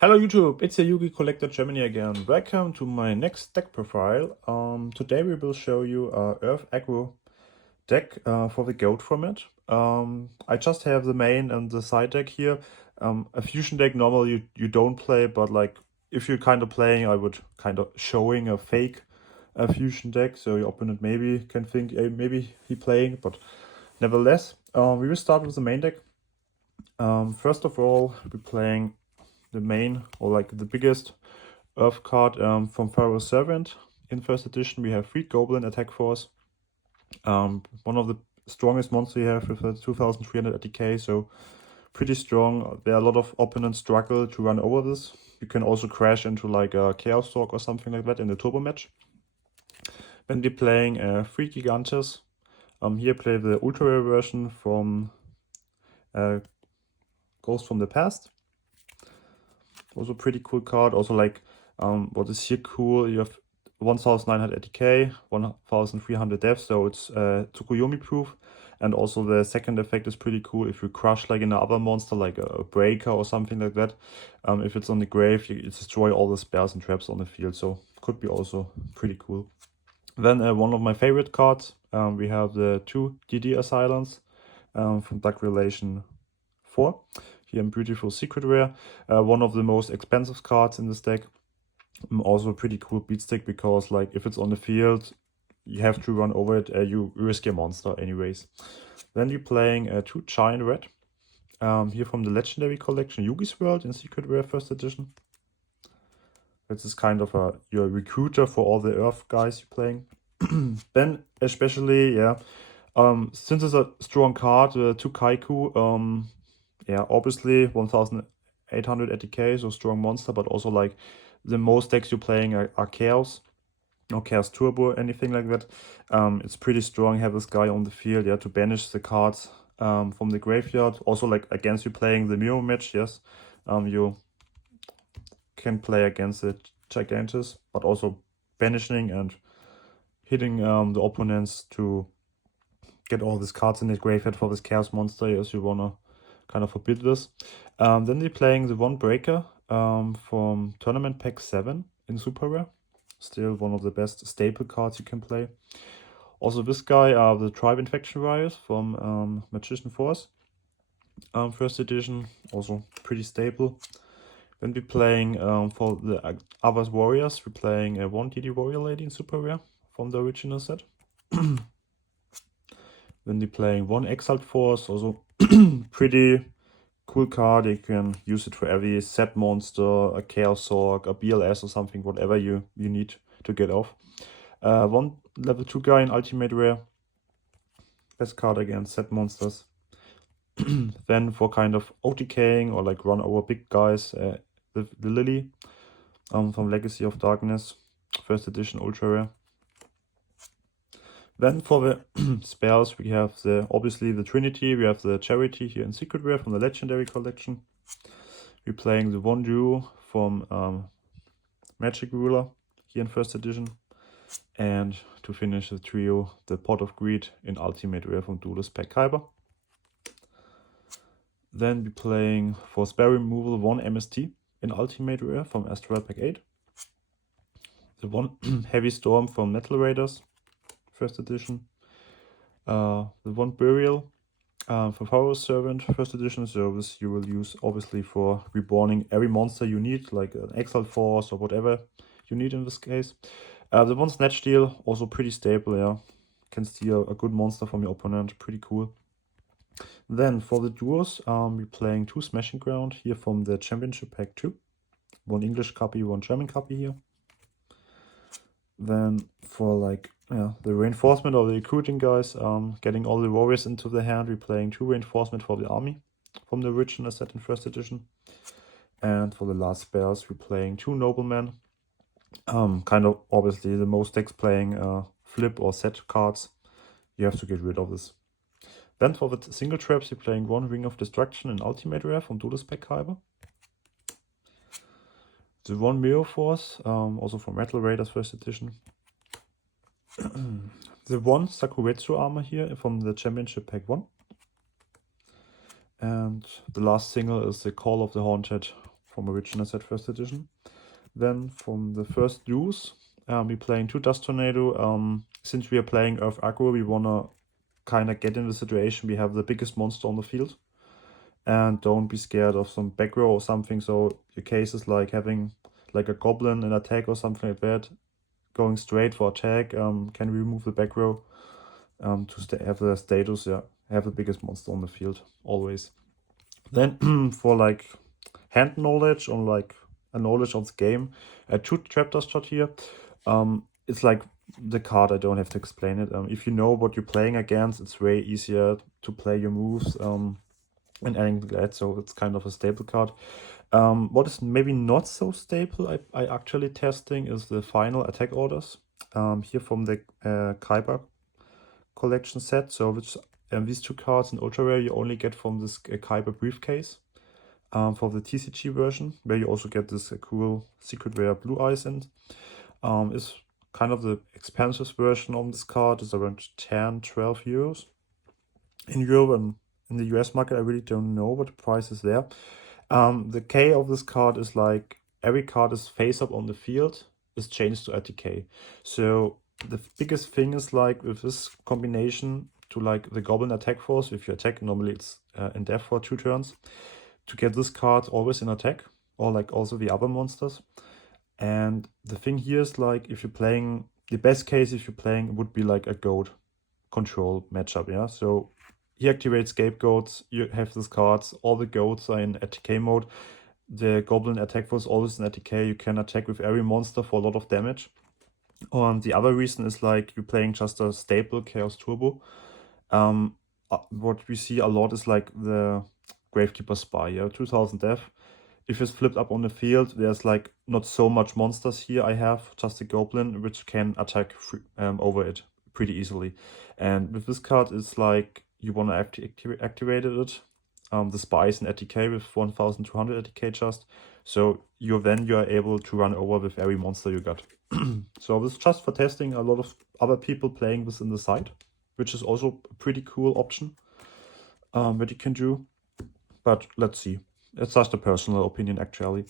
Hello YouTube, it's a Yugi Collector Germany again. Welcome to my next deck profile. Today we will show you Earth Aggro deck for the Goat format. I just have the main and the side deck here. A fusion deck normally you don't play, but like if you're kind of playing, I would kind of showing a fake fusion deck, so your opponent maybe can think maybe he playing, but nevertheless, we will start with the main deck. First of all, we're playing the main or like the biggest Earth card from Pharaoh's Servant. In first edition, we have 3 Goblin attack force. One of the strongest monsters you have with 2300 ATK, so pretty strong. There are a lot of opponents struggle to run over this. You can also crash into like a Chaos Talk or something like that in the turbo match. When we're playing 3 Gigantes, here play the ultra rare version from Ghost from the Past. Also pretty cool card. Also like what is here cool, you have 1900 ATK, 1300 def, so it's Tsukuyomi proof. And also the second effect is pretty cool. If you crush like another monster, like a breaker or something like that, if it's on the grave, you destroy all the spells and traps on the field. So could be also pretty cool. Then one of my favorite cards, we have the 2 DD Assailants from Dark Relation 4. Here in beautiful secret rare. One of the most expensive cards in this deck. Also a pretty cool beat stick because like if it's on the field, you have to run over it, you risk your monster anyways. Then you're playing 2 Giant Red. Here from the Legendary Collection, Yugioh's World in Secret Rare First Edition. This is kind of your recruiter for all the Earth guys you're playing. Then especially, yeah, since it's a strong card, 2 Kaiku, yeah, obviously 1800 ATK, so strong monster, but also like the most decks you're playing are Chaos or Chaos Turbo, anything like that. It's pretty strong, have this guy on the field, yeah, to banish the cards from the graveyard. Also like against you playing the mirror match, yes, you can play against the Gigantes, but also banishing and hitting the opponents to get all these cards in the graveyard for this Chaos monster, yes, you wanna kind of forbid this. Then they're playing the 1 Breaker from Tournament Pack 7 in Super Rare. Still one of the best staple cards you can play. Also this guy, the Tribe Infection Riot from Magician Force. First edition, also pretty staple. Then we're playing for the Others Warriors, we're playing a 1 DD Warrior Lady in Super Rare from the original set. Then we're playing 1 Exiled Force, also pretty cool card. You can use it for every set monster, a Chaos Orc, a BLS or something, whatever you need to get off. 1 level 2 guy in Ultimate Rare. Best card against set monsters. Then for kind of OTKing or like run over big guys, the Lily from Legacy of Darkness, first edition ultra rare. Then for the spells, we have obviously the Trinity, we have the Charity here in Secret Rare from the Legendary Collection. We're playing the 1 Duo from Magic Ruler here in first edition. And to finish the trio, the Pot of Greed in Ultimate Rare from Duelist Pack Kyber. Then we're playing for spell removal 1 MST in Ultimate Rare from Astral Pack 8. The 1 Heavy Storm from Metal Raiders, first edition. The 1 Burial for Pharaoh's Servant, first edition. So this you will use obviously for reborning every monster you need, like an Exiled Force or whatever you need in this case. The 1 Snatch Steal, also pretty stable, yeah. Can steal a good monster from your opponent, pretty cool. Then for the duos, we're playing 2 Smashing Ground here from the Championship Pack 2. 1 English copy, 1 German copy here. Then for like the reinforcement or the recruiting guys, getting all the warriors into the hand, we're playing 2 reinforcement for the army from the original set in first edition. And for the last spells, we're playing 2 noblemen. Kind of obviously the most decks playing flip or set cards. You have to get rid of this. Then for the single traps, you're playing 1 Ring of Destruction in Ultimate Rare from Duelist Pack Kyber. The 1 Mirror Force, also from Metal Raiders first edition. The 1 Sakuretsu armor here from the Championship Pack 1. And the last single is the Call of the Haunted from original set first edition. Then from the first use, we're playing 2 Dust Tornado. Since we are playing Earth Aggro, we wanna kind of get in the situation we have the biggest monster on the field. And don't be scared of some back row or something. So your case is like having like a goblin in attack or something like that, going straight for attack. Can remove the back row to have the status, yeah, have the biggest monster on the field always. Then for like hand knowledge or like a knowledge of the game, 2 Trap Dust Shot here. It's like the card, I don't have to explain it. If you know what you're playing against, it's way easier to play your moves and anything like that. So it's kind of a staple card. What is maybe not so stable, I actually testing, is the final attack orders. Here from the Kyber collection set. So which these 2 cards in ultra rare you only get from this Kyber briefcase. For the TCG version, where you also get this cool secret rare blue eyes in. Is kind of the expensive version of this card. Is around 10-12 euros. In Europe and in the US market, I really don't know what the price is there. The K of this card is like every card is face up on the field is changed to ATK. So the biggest thing is like with this combination to like the Goblin attack force, if you attack, normally it's in death for 2 turns, to get this card always in attack, or like also the other monsters. And the thing here is like if you're playing, the best case if you're playing would be like a goat control matchup, yeah? So he activates scapegoats, you have these cards, all the goats are in ATK mode. The Goblin attack force always in ATK, you can attack with every monster for a lot of damage. The other reason is like you're playing just a staple Chaos Turbo. What we see a lot is like the Gravekeeper Spy, yeah, 2000 def. If it's flipped up on the field, there's like not so much monsters here. I have just a Goblin which can attack over it pretty easily. And with this card, it's like you want to activate it. The Spy is in ATK with 1200 ATK just. So you're able to run over with every monster you got. So this is just for testing. A lot of other people playing this in the side, which is also a pretty cool option that you can do. But let's see. It's just a personal opinion, actually.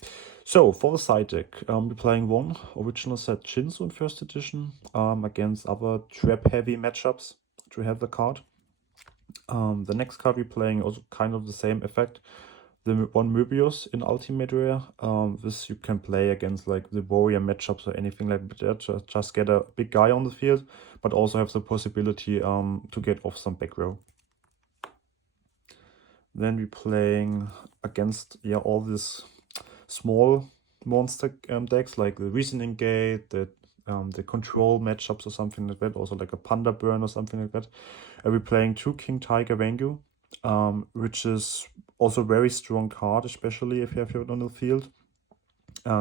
So, for the side deck, we're playing 1 original set Shinsu in first edition against other trap-heavy matchups to have the card. The next card we're playing also kind of the same effect. The 1 Möbius in Ultimate Rare. This you can play against like the warrior matchups or anything like that. Just get a big guy on the field, but also have the possibility to get off some back row. Then we're playing against all these small monster decks like the Reasoning Gate, the Control matchups or something like that, also like a Panda Burn or something like that. And we're playing 2 King Tiger Vangu, which is also a very strong card, especially if you have it on the field.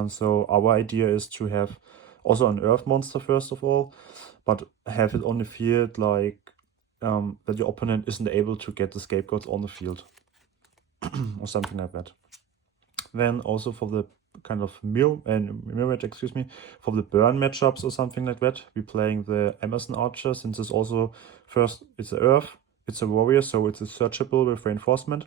So our idea is to have also an Earth monster first of all, but have it on the field like that your opponent isn't able to get the scapegoats on the field. Or something like that. Then also for the kind of mirror, excuse me, for the burn matchups or something like that, we're playing the Amazon Archer, since it's also first, it's a Earth, it's a warrior, so it's a searchable with reinforcement,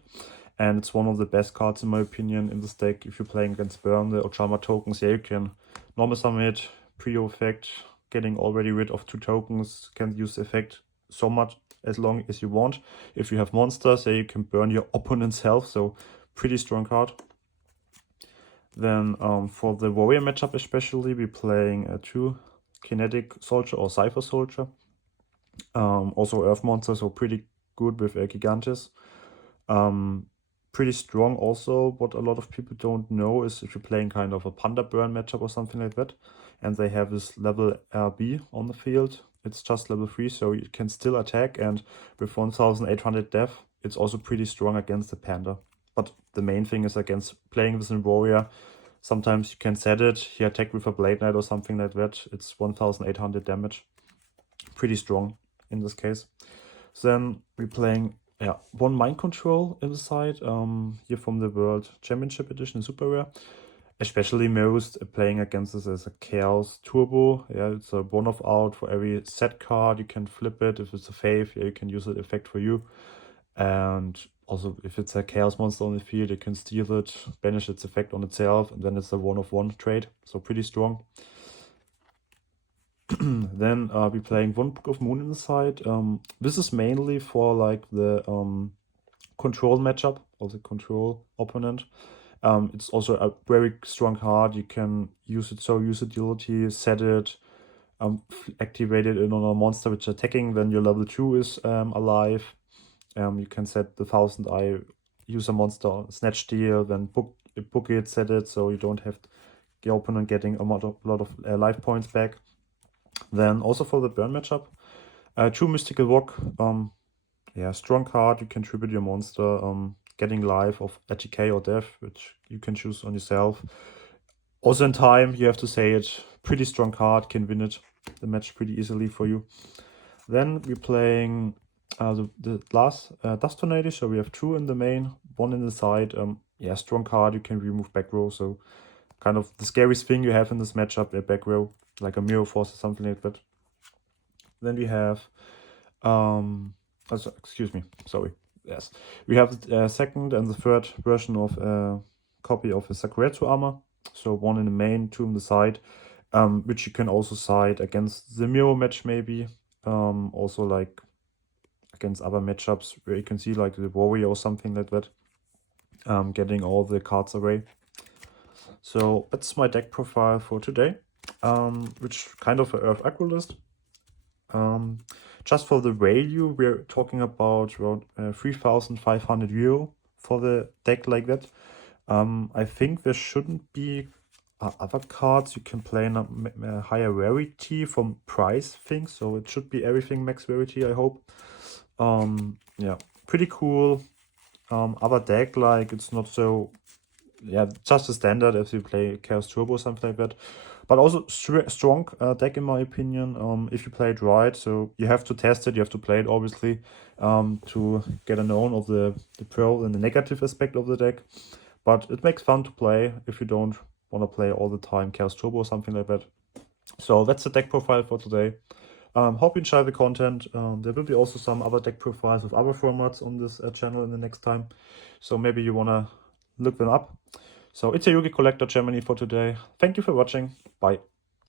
and it's one of the best cards in my opinion in this deck. If you're playing against burn, the Ochama tokens, you can normal summon it, pre-O effect, getting already rid of 2 tokens, can use the effect so much as long as you want. If you have monsters, you can burn your opponent's health, so pretty strong card. Then for the warrior matchup especially, we're playing 2 Kinetic Soldier or Cypher Soldier. Also Earth monster, so pretty good with Gigantes. Pretty strong also. What a lot of people don't know is if you're playing kind of a Panda Burn matchup or something like that, and they have this level RB on the field, it's just level 3, so you can still attack, and with 1800 def, it's also pretty strong against the Panda. But the main thing is against playing this in warrior, sometimes you can set it, he attack with a Blade Knight or something like that, it's 1800 damage. Pretty strong in this case. Then we're playing 1 Mind Control in the side, here from the World Championship Edition, super rare. Especially most playing against this as a Chaos Turbo. Yeah, it's a 1 of out for every set card. You can flip it. If it's a fave, you can use the effect for you. And Also, if it's a Chaos monster on the field, you can steal it, banish its effect on itself, and then it's a 1/1 trade, so pretty strong. Then we're playing one Book of Moon in the side. This is mainly for like the control matchup or the control opponent. It's also a very strong card. You can use it, so use agility, set it, activate it in on a monster which is attacking when your level 2 is alive. You can set the 1000 eye, use a monster, snatch steal, then book it, set it, so you don't have the opponent getting a lot of life points back. Then also for the burn matchup, 2 Mystical Walk. Yeah, strong card. You can tribute your monster, getting life of ATK or death, which you can choose on yourself. Also in time, you have to say it. Pretty strong card, can win it the match pretty easily for you. Then we're playing the last Dust Tornado. So we have 2 in the main, 1 in the side. Yeah, strong card. You can remove back row. So kind of the scariest thing you have in this matchup, a back row, like a Mirror Force or something like that. Then we have excuse me, sorry. Yes, we have the second and the third version of a copy of a Sakuretsu armor. So 1 in the main, 2 in the side, which you can also side against the Mirror match maybe. Also like against other matchups where you can see like the Warrior or something like that. Getting all the cards away. So that's my deck profile for today, which kind of an Earth Aggro list. Just for the value, we're talking about around 3,500 euro for the deck like that. I think there shouldn't be other cards you can play in a higher rarity from price things, so it should be everything max rarity, I hope. Yeah, pretty cool. Other deck, like it's not so, yeah, just a standard if you play Chaos Turbo or something like that. But also strong deck in my opinion, if you play it right. So you have to test it, you have to play it obviously to get a known of the pro and the negative aspect of the deck. But it makes fun to play if you don't want to play all the time Chaos Turbo or something like that. So that's the deck profile for today. Hope you enjoy the content. There will be also some other deck profiles of other formats on this channel in the next time. So maybe you want to look them up. So it's a Yugi Collector Germany for today. Thank you for watching. Bye.